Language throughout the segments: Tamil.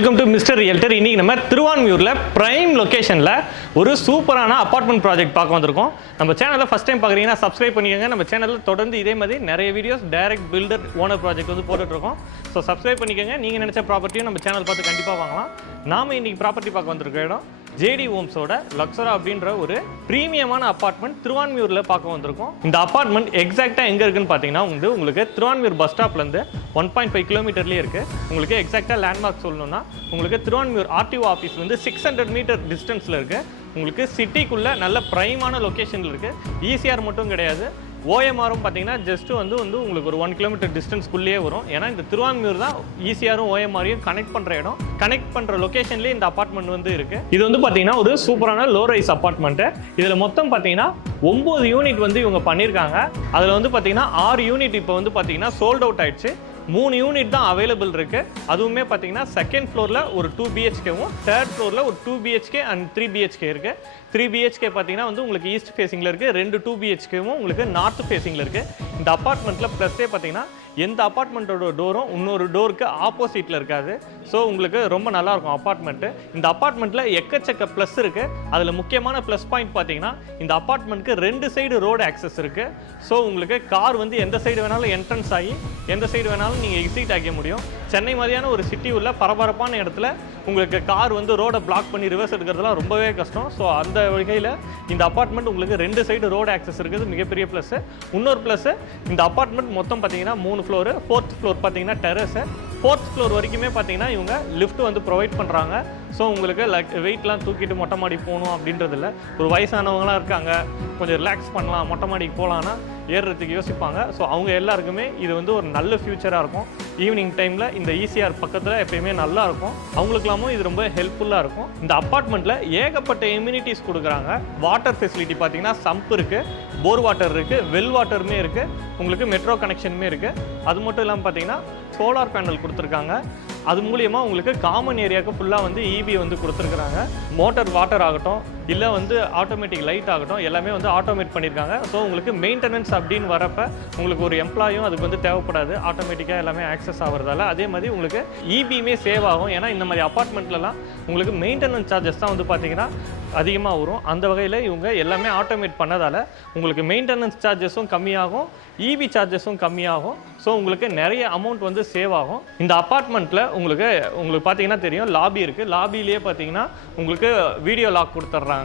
Welcome to mister realtor. இன்னைக்கு நம்ம திருவான்மியூர்ல பிரைம் லொகேஷன்ல ஒரு சூப்பரான அபார்ட்மெண்ட் ப்ராஜெக்ட் பார்க்க வந்திருக்கோம். நம்ம சேனலை ஃபர்ஸ்ட் டைம் பார்க்குறீங்கன்னா சப்ஸ்கிரைப் பண்ணிக்கோங்க. நம்ம சேனலில் தொடர்ந்து இதே மாதிரி நிறைய videos direct builder owner project வந்து போட்டுட்டு இருக்கோம். ஸோ சப்ஸ்கிரைப் பண்ணிக்கோங்க. நீங்கள் நினச்ச ப்ராப்பர்ட்டியும் நம்ம சேனல் பார்த்து கண்டிப்பாக வாங்கலாம். நாம இன்னைக்கு ப்ராப்பர்ட்டி பார்க்க வந்திருக்க இடம் ஜேடி ஹோம்ஸோட லக்ஸரா அப்படின்ற ஒரு பிரீமியமான அபார்ட்மெண்ட் திருவான்மியூரில் பார்க்க வந்திருக்கோம். இந்த அபார்ட்மெண்ட் எக்ஸாக்டாக எங்கே இருக்குன்னு பார்த்தீங்கன்னா உங்களுக்கு திருவான்மியூர் பஸ் ஸ்டாப்லேருந்து 1.5 கிலோமீட்டர்லேயே இருக்குது. உங்களுக்கு எக்ஸாக்டாக லேண்ட்மார்க் சொல்லணும்னா உங்களுக்கு திருவான்மியூர் ஆர்டிஓ ஆஃபீஸ் வந்து 600 மீட்டர் டிஸ்டன்ஸில் இருக்குது. உங்களுக்கு சிட்டிக்குள்ளே நல்ல ப்ரைமான லொக்கேஷனில் இருக்குது. ஈசிஆர் மட்டும் கிடையாது, ஓஎம்ஆரும் பார்த்தீங்கன்னா ஜஸ்ட்டு வந்து உங்களுக்கு ஒரு 1 கிலோமீட்டர் டிஸ்டன்ஸ்குள்ளேயே வரும். ஏன்னா இந்த திருவான்மியூர் தான் ஈசிஆரும் ஓஎம்ஆரையும் கனெக்ட் பண்ணுற இடம். கனெக்ட் பண்ணுற லொக்கேஷன்லேயே இந்த அபார்ட்மெண்ட் வந்து இருக்குது. இது வந்து பார்த்தீங்கன்னா ஒரு சூப்பரான லோ ரைஸ் அபார்ட்மெண்ட்டு. இதில் மொத்தம் பார்த்தீங்கன்னா 9 யூனிட் வந்து இவங்க பண்ணியிருக்காங்க. அதில் வந்து பார்த்தீங்கன்னா 6 யூனிட் இப்போ வந்து பார்த்தீங்கன்னா சோல்ட் அவுட் ஆயிடுச்சு. 3 யூனிட் தான் அவைலபிள் இருக்குது. அதுவுமே பார்த்தீங்கன்னா செகண்ட் ஃப்ளோரில் ஒரு 2 பிஹெச்கேவும் தேர்ட் ஃப்ளோரில் ஒரு 2 பிஹெச்கே அண்ட் 3 பிஹெச்கே இருக்குது. 3 பிஹெச்கே பார்த்தீங்கன்னா வந்து உங்களுக்கு ஈஸ்ட் ஃபேஸிங்கில் இருக்குது. 2 பிஹெச்கேவும் உங்களுக்கு நார்த் ஃபேஸிங்கில் இருக்குது. இந்த அப்பார்ட்மெண்ட்டில் ப்ளஸ்ஸே பார்த்தீங்கன்னா எந்த அப்பார்ட்மெண்ட்டோட டோரும் இன்னொரு டோருக்கு ஆப்போசிட்டில் இருக்காது. ஸோ உங்களுக்கு ரொம்ப நல்லாயிருக்கும் அப்பார்ட்மெண்ட்டு. இந்த அப்பார்ட்மெண்ட்டில் எக்கச்சக்க ப்ளஸ் இருக்குது. அதில் முக்கியமான ப்ளஸ் பாயிண்ட் பார்த்தீங்கன்னா இந்த அப்பார்ட்மெண்ட்டுக்கு 2 சைடு ரோடு ஆக்சஸ் இருக்குது. ஸோ உங்களுக்கு கார் வந்து எந்த சைடு வேணாலும் என்ட்ரன்ஸ் ஆகி எந்த சைடு வேணாலும் நீங்கள் எக்ஸிட் ஆக முடியும். சென்னை மாதிரியான ஒரு சிட்டி உள்ள பரபரப்பான இடத்துல உங்களுக்கு கார் வந்து ரோடை பிளாக் பண்ணி ரிவர்ஸ் எடுக்கிறதுலாம் ரொம்பவே கஷ்டம். ஸோ அந்த வகையில் இந்த அப்பார்ட்மெண்ட் உங்களுக்கு 2 சைடு ரோடு ஆக்சஸ் இருக்குது, மிகப்பெரிய ப்ளஸ்ஸு. இன்னொரு ப்ளஸ்ஸு, இந்த அப்பார்ட்மெண்ட் மொத்தம் பார்த்தீங்கன்னா 3 ஃப்ளோரு. 4th ஃப்ளோர் பார்த்தீங்கன்னா டெரஸு. 4th ஃப்ளோர் வரைக்குமே பார்த்தீங்கன்னா இவங்க லிஃப்ட் வந்து ப்ரொவைட் பண்ணுறாங்க. ஸோ உங்களுக்கு வெயிட்லாம் தூக்கிட்டு மொட்டை மாடி போகணும் அப்படின்றது இல்லை. ஒரு வயசானவங்களாம் இருக்காங்க, கொஞ்சம் ரிலாக்ஸ் பண்ணலாம், மொட்டை மாடிக்கு போகலான்னா ஏறுறதுக்கு யோசிப்பாங்க. ஸோ அவங்க எல்லாருக்குமே இது வந்து ஒரு நல்ல ஃபியூச்சராக இருக்கும். ஈவினிங் டைமில் இந்த ஈசிஆர் பக்கத்தில் எப்பயுமே நல்லா இருக்கும். அவங்களுக்கெல்லாமும் இது ரொம்ப ஹெல்ப்ஃபுல்லாக இருக்கும். இந்த அப்பார்ட்மெண்ட்டில் ஏகப்பட்ட எம்யூனிட்டிஸ் கொடுக்குறாங்க. வாட்டர் ஃபெசிலிட்டி பார்த்தீங்கன்னா சம்ப் இருக்குது, போர் வாட்டர் இருக்குது, வெல் வாட்டருமே இருக்குது, உங்களுக்கு மெட்ரோ கனெக்ஷனுமே இருக்குது. அது மட்டும் இல்லாமல் பார்த்தீங்கன்னா சோலார் பேனல் கொடுத்துருக்காங்க. அது மூலியமாக உங்களுக்கு காமன் ஏரியாவுக்கு ஃபுல்லாக வந்து இபி வந்து கொடுத்துருக்குறாங்க. மோட்டர் வாட்டர் ஆகட்டும் இல்லை வந்து ஆட்டோமேட்டிக் லைட் ஆகட்டும் எல்லாமே வந்து ஆட்டோமேட் பண்ணியிருக்காங்க. ஸோ உங்களுக்கு மெயின்டெனன்ஸ் அப்படின்னு வரப்போ உங்களுக்கு ஒரு எம்ப்ளாயும் அதுக்கு வந்து தேவைப்படாது. ஆட்டோமேட்டிக்காக எல்லாமே ஆக்சஸ் ஆகிறதால அதே மாதிரி உங்களுக்கு இபியுமே சேவ் ஆகும். ஏன்னா இந்த மாதிரி அப்பார்ட்மெண்ட்லலாம் உங்களுக்கு மெயின்டெனன்ஸ் சார்ஜஸ் தான் வந்து பார்த்தீங்கன்னா அதிகமாக வரும். அந்த வகையில் இவங்க எல்லாமே ஆட்டோமேட் பண்ணதால் உங்களுக்கு மெயின்டெனன்ஸ் சார்ஜஸும் கம்மியாகும், இபி சார்ஜஸும் கம்மியாகும். ஸோ உங்களுக்கு நிறைய அமௌண்ட் வந்து சேவ் ஆகும். இந்த அப்பார்ட்மெண்ட்டில் உங்களுக்கு பார்த்தீங்கன்னா தெரியும், லாபி இருக்குது. லாபிலேயே பார்த்தீங்கன்னா உங்களுக்கு வீடியோ லாக் கொடுத்துட்றாங்க.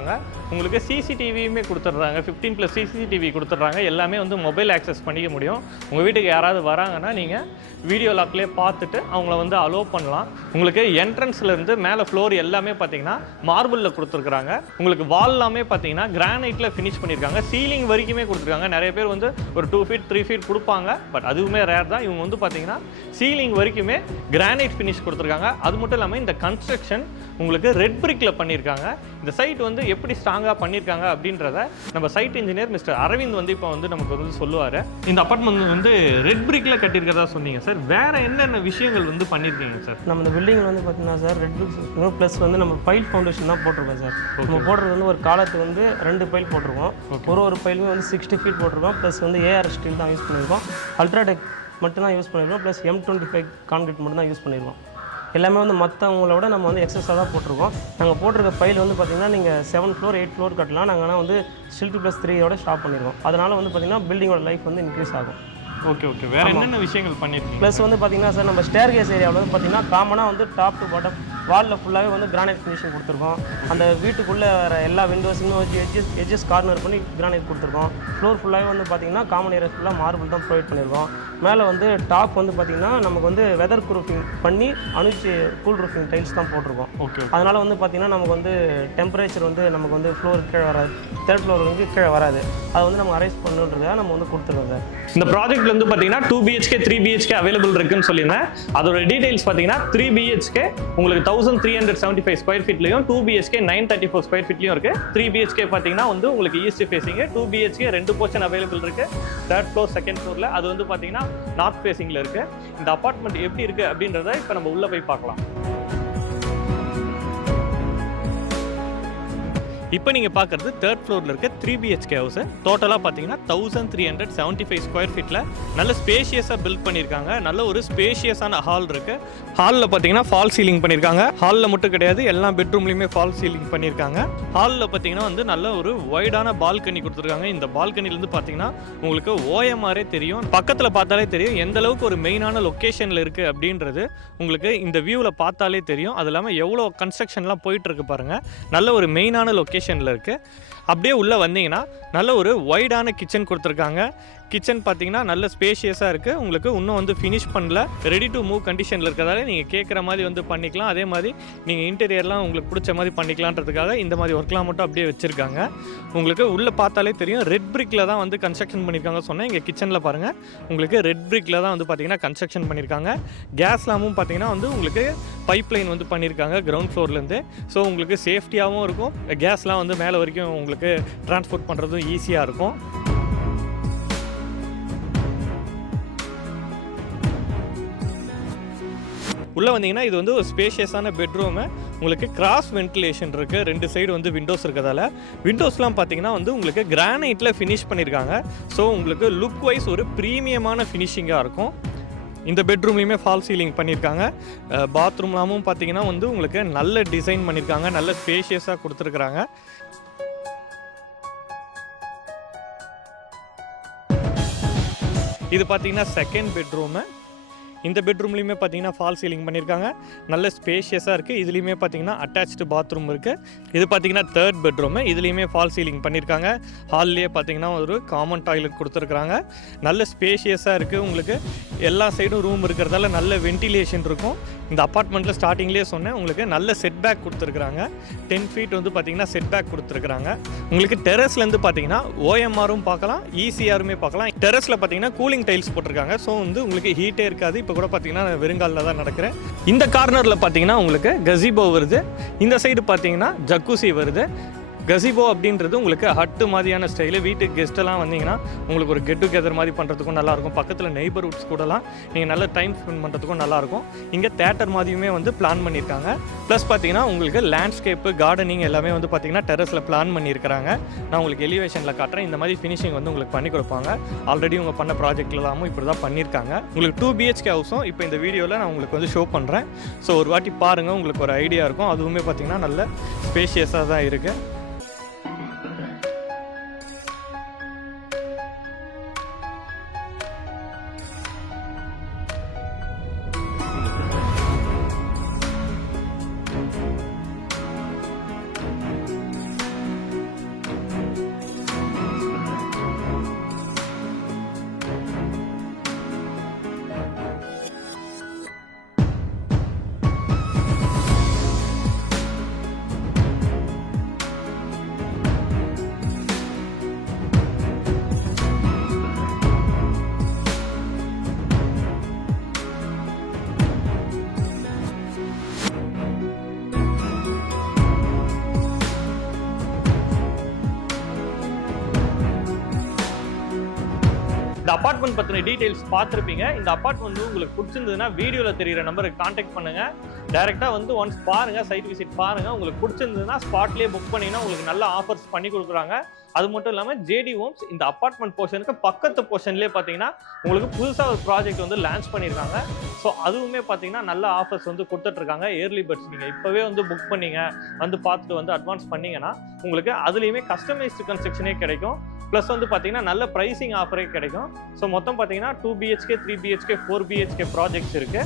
உங்களுக்கு சிசிடிவியுமே கொடுத்துட்றாங்க. 15+ சிசிடிவி கொடுத்துட்றாங்க. எல்லாமே வந்து மொபைல் ஆக்சஸ் பண்ணிக்க முடியும். உங்கள் வீட்டுக்கு யாராவது வராங்கன்னா நீங்கள் வீடியோ லாக்லேயே பார்த்துட்டு அவங்கள வந்து அலோவ் பண்ணலாம். உங்களுக்கு என்ட்ரன்ஸ்லேருந்து மேலே ஃப்ளோர் எல்லாமே பார்த்தீங்கன்னா மார்பிளில் கொடுத்துருக்குறாங்க. உங்களுக்கு வால் எல்லாமே பார்த்தீங்கன்னா கிரானைட்டில் ஃபினிஷ் பண்ணியிருக்காங்க. சீலிங் வரைக்குமே கொடுத்துருக்காங்க. நிறைய பேர் வந்து ஒரு 2 ஃபீட் 3 ஃபீட் கொடுப்பாங்க, பட் அதுவுமே ரேர் தான். இவங்க வந்து பார்த்தீங்கன்னா சீலிங் வரைக்குமே கிரானைட் ஃபினிஷ் கொடுத்துருக்காங்க. அது மட்டும் இல்லாமல் இந்த கன்ஸ்ட்ரக்ஷன் உங்களுக்கு ரெட் பிரிக்கில் பண்ணியிருக்காங்க. இந்த சைட் வந்து எப்படி ஸ்ட்ராங்காக பண்ணியிருக்காங்க அப்படின்றத நம்ம சைட் இன்ஜினியர் மிஸ்டர் அரவிந்த் வந்து இப்போ வந்து நமக்கு வந்து சொல்லுவார். இந்த அப்பார்ட்மெண்ட் வந்து ரெட் பிரிக்கில் கட்டியிருக்கிறதா சொன்னீங்க சார். வேறு என்னென்ன விஷயங்கள் வந்து பண்ணியிருக்கீங்க சார்? நம்ம இந்த பில்டிங்கில் வந்து பார்த்தீங்கன்னா சார் ரெட் பிரிக்ஸ் ப்ளஸ் வந்து நம்ம பைல் ஃபவுண்டேஷன் தான் போட்டிருக்கோம் சார். நம்ம போடுறது வந்து ஒரு காலத்துக்கு வந்து 2 பைல் போட்டிருக்கோம். ஒரு பைலுமே வந்து 60 ஃபீட் போட்டிருக்கோம். ப்ளஸ் வந்து ஏஆர் ஸ்டீல் தான் யூஸ் பண்ணியிருக்கோம். அல்ட்ராடெக் மட்டும் தான் யூஸ் பண்ணியிருக்கோம். ப்ளஸ் M25 கான்கிரீட் மட்டும் தான் யூஸ் பண்ணியிருக்கோம். எல்லாமே வந்து மற்றவங்கள விட நம்ம வந்து எக்ஸஸாக தான் போட்டிருக்கோம். நாங்கள் போட்டிருக்க பைல் வந்து பார்த்திங்கன்னா நீங்கள் 7 ஃப்ளோர் 8 ஃப்ளோர் கட்டலாம். நாங்கள் ஆனால் வந்து ஸ்டில்ட் +3 ஸ்டாப் பண்ணியிருக்கோம். அதனால் வந்து பார்த்திங்கன்னா பில்டிங்கோட லைஃப் வந்து இன்க்ரீஸ் ஆகும். Okay okay. வேறு என்னென்ன விஷயங்கள் பண்ணியிருக்கீங்க? ப்ளஸ் வந்து பார்த்திங்கன்னா சார் நம்ம ஸ்டேர் கேஸ் ஏரியாவில் வந்து பார்த்திங்கன்னா காமனாக வந்து டாப் டு பாட்டம் வாலில் ஃபுல்லாகவே வந்து கிரானைட் ஃபினிஷிங் கொடுத்துருக்கோம். அந்த வீட்டுக்குள்ளே வர எல்லா விண்டோஸுமே வச்சு எட்ஜஸ் கார்னர் பண்ணி கிரானைட் கொடுத்துருக்கோம். ஃப்ளோர் ஃபுல்லாகவே வந்து பார்த்திங்கன்னா காமன் ஏரியா ஃபுல்லாக மார்பிள் தான் ப்ரொவைட் பண்ணியிருக்கோம். மேலே வந்து டாப் வந்து பார்த்திங்கன்னா நமக்கு வந்து வெதர் ப்ரூஃபிங் பண்ணி அனுச்சி கூல் ரூஃபிங் டைல்ஸ் தான் போட்டிருக்கோம். ஓகே. அதனால் வந்து பார்த்திங்கன்னா நமக்கு வந்து டெம்பரேச்சர் வந்து நமக்கு வந்து ஃப்ளோர் கீழே வராது, 3rd ஃப்ளோர் வந்து கீழே வராது. அதை வந்து நம்ம அரேஞ்ச் பண்ணுன்றதுக்காக நம்ம வந்து கொடுத்துருக்கோம் சார். இந்த ப்ராஜெக்ட்ல வந்து பார்த்தீங்கன்னா 2 பிஹெச்கே 3 பிஹெச்கே அவைலபிள் இருக்குன்னு சொல்லியிருந்தேன். அதோட டீடைல்ஸ் பார்த்தீங்கன்னா 3 பிஹெச்கே உங்களுக்கு 1375 ஸ்கொயர் ஃபீட்லையும் 2 பிஹெச்கே 934 ஸ்கொயர் ஃபீட்லையும் இருக்குது. 3 பிஹெச்கே பார்த்தீங்கன்னா வந்து உங்களுக்கு east facing. 2 BHK 2 portion available இருக்குது. 3rd ஃப்ளோர் 2nd ஃப்ளோரில் அது வந்து பார்த்தீங்கன்னா நார்த் ஃபேஸிங்கில் இருக்குது. இந்த அப்பார்ட்மெண்ட் எப்படி இருக்குது அப்படின்றத இப்போ நம்ம உள்ளே போய் பார்க்கலாம். இப்போ நீங்கள் பார்க்குறது 3rd ஃப்ளோரில் இருக்க 3 BHK ஹவுஸ். டோட்டலாக பார்த்தீங்கன்னா 1375 ஸ்கொயர் ஃபீட்டில் நல்ல ஸ்பேஷியஸாக பில்ட் பண்ணியிருக்காங்க. நல்ல ஒரு ஸ்பேஷியஸான ஹால் இருக்குது. ஹாலில் பார்த்தீங்கன்னா ஃபால் சீலிங் பண்ணியிருக்காங்க. ஹாலில் மட்டும் கிடையாது, எல்லா பெட்ரூம்லையுமே ஃபால் சீலிங் பண்ணியிருக்காங்க. ஹாலில் பார்த்தீங்கன்னா வந்து நல்ல ஒரு வைடான பால்கனி கொடுத்துருக்காங்க. இந்த பால்கனிலேருந்து பார்த்தீங்கன்னா உங்களுக்கு ஓஎம்ஆரே தெரியும். பக்கத்தில் பார்த்தாலே தெரியும் எந்த அளவுக்கு ஒரு மெயினான லொக்கேஷனில் இருக்குது அப்படின்றது உங்களுக்கு இந்த வியூவில் பார்த்தாலே தெரியும். அது இல்லாமல் எவ்வளோ கன்ஸ்ட்ரக்ஷன்லாம் போயிட்டுருக்கு பாருங்கள். நல்ல ஒரு மெயினான லொக்கேஷனில் இருக்குது. அப்படியே உள்ளே வந்தீங்கன்னா நல்ல ஒரு வைடான கிச்சன் கொடுத்துருக்காங்க. கிச்சன் பார்த்தீங்கன்னா நல்ல ஸ்பேஷியஸாக இருக்குது. உங்களுக்கு இன்னும் வந்து ஃபினிஷ் பண்ணல, ரெடி டு மூவ் கண்டிஷனில் இருக்கிறதால நீங்கள் கேட்குற மாதிரி வந்து பண்ணிக்கலாம். அதே மாதிரி நீங்கள் இன்டீரியர்லாம் உங்களுக்கு பிடிச்ச மாதிரி பண்ணிக்கலான்றதுக்காக இந்த மாதிரி ஒர்க்லாம் மட்டும் அப்படியே வச்சுருக்காங்க. உங்களுக்கு உள்ளே பார்த்தாலே தெரியும் ரெட் பிரிக்கில் தான் வந்து கன்ஸ்ட்ரக்ஷன் பண்ணியிருக்காங்க சொன்னேன். இங்கே கிச்சனில் பாருங்கள், உங்களுக்கு ரெட் பிரிக்கில் தான் வந்து பார்த்தீங்கன்னா கன்ஸ்ட்ரக்ஷன் பண்ணியிருக்காங்க. கேஸ்லாமும் பார்த்தீங்கன்னா வந்து உங்களுக்கு பைப் லைன் வந்து பண்ணியிருக்காங்க கிரவுண்ட் ஃப்ளோர்லேருந்து. ஸோ உங்களுக்கு சேஃப்டியாகவும் இருக்கும். கேஸ்லாம் வந்து மேலே வரைக்கும் உங்களுக்கு ட்ரான்ஸ்போர்ட் பண்ணுறதும் ஈஸியாக இருக்கும். உள்ளே வந்தீங்கன்னா இது வந்து ஒரு ஸ்பேஷியஸான பெட்ரூமு. உங்களுக்கு கிராஸ் வென்டிலேஷன் இருக்குது. 2 சைடு வந்து விண்டோஸ் இருக்கிறதால விண்டோஸ்லாம் பார்த்தீங்கன்னா வந்து உங்களுக்கு கிரானைட்டில் ஃபினிஷ் பண்ணியிருக்காங்க. ஸோ உங்களுக்கு லுக் வைஸ் ஒரு ப்ரீமியமான ஃபினிஷிங்காக இருக்கும். இந்த பெட்ரூம்லேயுமே ஃபால் சீலிங் பண்ணியிருக்காங்க. பாத்ரூம்லாமும் பார்த்தீங்கன்னா வந்து உங்களுக்கு நல்ல டிசைன் பண்ணியிருக்காங்க, நல்ல ஸ்பேஷியஸாக கொடுத்துருக்குறாங்க. இது பார்த்தீங்கன்னா 2nd பெட்ரூமு. இந்த பெட்ரூம்லேயுமே பார்த்தீங்கன்னா ஃபால் சீலிங் பண்ணியிருக்காங்க. நல்ல ஸ்பேஷியஸாக இருக்குது. இதுலேயுமே பார்த்தீங்கன்னா அட்டாச்டு பாத்ரூம் இருக்குது. இது பார்த்தீங்கன்னா 3rd பெட்ரூமு. இதுலேயுமே ஃபால் சீலிங் பண்ணியிருக்காங்க. ஹால்லேயே பார்த்தீங்கன்னா ஒரு காமன் டாய்லெட் கொடுத்துருக்குறாங்க. நல்ல ஸ்பேஷியஸாக இருக்குது. உங்களுக்கு எல்லா சைடும் ரூம் இருக்கிறதால நல்ல வென்டிலேஷன் இருக்கும். இந்த அப்பார்ட்மெண்ட்டில் ஸ்டார்டிங்லேயே சொன்னேன் உங்களுக்கு நல்ல செட் பேக் கொடுத்துருக்குறாங்க. 10 ஃபீட் வந்து பார்த்தீங்கன்னா செட் பேக் கொடுத்துருக்குறாங்க. உங்களுக்கு டெரஸ்லேருந்து பார்த்தீங்கன்னா ஓஎம்ஆரும் பார்க்கலாம், ஈசிஆருமே பார்க்கலாம். டெரஸில் பார்த்தீங்கன்னா கூலிங் டைல்ஸ் போட்டிருக்காங்க. ஸோ வந்து உங்களுக்கு ஹீட்டே இருக்காது. இப்போ கூட பார்த்தீங்கன்னா நான் வெறுங்காலில் தான் நடக்கிறேன். இந்த கார்னரில் பார்த்தீங்கன்னா உங்களுக்கு கஸிபோ வருது. இந்த சைடு பார்த்தீங்கன்னா ஜக்கூசி வருது. கஸிபோ அப்படின்றது உங்களுக்கு ஹட்டு மாதிரியான ஸ்டைலு. வீட்டுக்கு கெஸ்ட்டெல்லாம் வந்தீங்கன்னா உங்களுக்கு ஒரு கெட் டுகெதர் மாதிரி பண்ணுறதுக்கும் நல்லாயிருக்கும். பக்கத்தில் நெய்பர்ஹுட்ஸ் கூடலாம் நீங்கள் நல்ல டைம் ஸ்பெண்ட் பண்ணுறதுக்கும் நல்லாயிருக்கும். இங்கே தேட்டர் மாதிரியுமே வந்து பிளான் பண்ணியிருக்காங்க. ப்ளஸ் பார்த்தீங்கன்னா உங்களுக்கு லேண்ட்ஸ்கேப்பு, கார்டனிங் எல்லாமே வந்து பார்த்தீங்கன்னா டெரஸில் பிளான் பண்ணியிருக்கிறாங்க. நான் உங்களுக்கு எலிவேஷனில் காட்டுறேன். இந்த மாதிரி ஃபினிஷிங் வந்து உங்களுக்கு பண்ணி கொடுப்பாங்க. ஆல்ரெடி உங்கள் பண்ண ப்ராஜெக்ட் எல்லாமும் இப்படி தான் பண்ணியிருக்காங்க. உங்களுக்கு 2 BHK ஹவுஸும் இப்போ இந்த வீடியோவில் நான் உங்களுக்கு வந்து ஷோ பண்ணுறேன். ஸோ ஒரு வாட்டி பாருங்கள், உங்களுக்கு ஒரு ஐடியா இருக்கும். அதுவுமே பார்த்தீங்கன்னா நல்ல ஸ்பேஷியஸாக தான் இருக்குது. இந்த அபார்ட்மெண்ட் பற்றின டீடைல்ஸ் பார்த்துருப்பீங்க. இந்த அபார்ட்மெண்ட் உங்களுக்கு பிடிச்சிருந்ததுன்னா வீடியோவில் தெரிகிற நம்பருக்கு கான்டாக்ட் பண்ணுங்கள். டேரெக்டாக வந்து ஒன்ஸ் பாருங்கள், சைட் விசிட் பாருங்கள். உங்களுக்கு பிடிச்சிருந்ததுன்னா ஸ்பாட்லேயே புக் பண்ணிங்கன்னா உங்களுக்கு நல்ல ஆஃபர்ஸ் பண்ணி கொடுக்குறாங்க. அது மட்டும் இல்லாமல் ஜேடி ஹோம்ஸ் இந்த அப்பார்ட்மெண்ட் போர்ஷனுக்கு பக்கத்து போர்ஷன்லேயே பார்த்தீங்கன்னா உங்களுக்கு புதுசாக ஒரு ப்ராஜெக்ட் வந்து லான்ச் பண்ணியிருக்காங்க. ஸோ அதுவுமே பார்த்தீங்கன்னா நல்ல ஆஃபர்ஸ் வந்து கொடுத்துட்ருக்காங்க. இயர்லி பட்ஸ் நீங்கள் இப்போவே வந்து புக் பண்ணிங்க, வந்து பார்த்துட்டு வந்து அட்வான்ஸ் பண்ணிங்கன்னா உங்களுக்கு அதுலேயுமே கஸ்டமைஸ்டு கன்ஸ்ட்ரக்ஷனே கிடைக்கும். ப்ளஸ் வந்து பார்த்தீங்கன்னா நல்ல ப்ரைஸிங் ஆஃபரே கிடைக்கும். ஸோ மொத்தம் பார்த்தீங்கன்னா 2 BHK, 3 BHK, 4 BHK ப்ராஜெக்ட்ஸ் இருக்குது.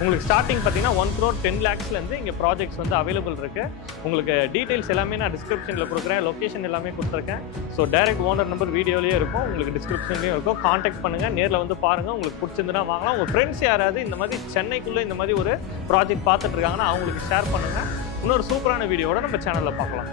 உங்களுக்கு ஸ்டார்டிங் பார்த்தீங்கன்னா 1 crore 10 lakhsலேருந்து இங்கே ப்ராஜெக்ட்ஸ் வந்து அவைலபிள் இருக்குது. உங்களுக்கு டீட்டெயில்ஸ் எல்லாமே நான் டிஸ்கிரிப்ஷனில் கொடுக்குறேன், லொக்கேஷன் எல்லாமே கொடுத்துருக்கேன். ஸோ டைரக்ட் ஓனர் நம்பர் வீடியோலேயே இருக்கும், உங்களுக்கு டிஸ்கிரிப்ஷன்லேயும் இருக்கும். கான்டாக்ட் பண்ணுங்கள், நேரில் வந்து பாருங்கள். உங்களுக்கு பிடிச்சிருந்துன்னா வாங்கலாம். உங்கள் ஃப்ரெண்ட்ஸ் யாராவது இந்த மாதிரி சென்னைக்குள்ளே இந்த மாதிரி ஒரு ப்ராஜெக்ட் பார்த்துட்டு இருக்காங்கன்னா அவங்களுக்கு ஷேர் பண்ணுங்கள். இன்னொரு சூப்பரான வீடியோவோட நம்ம சேனலில் பார்க்கலாம்.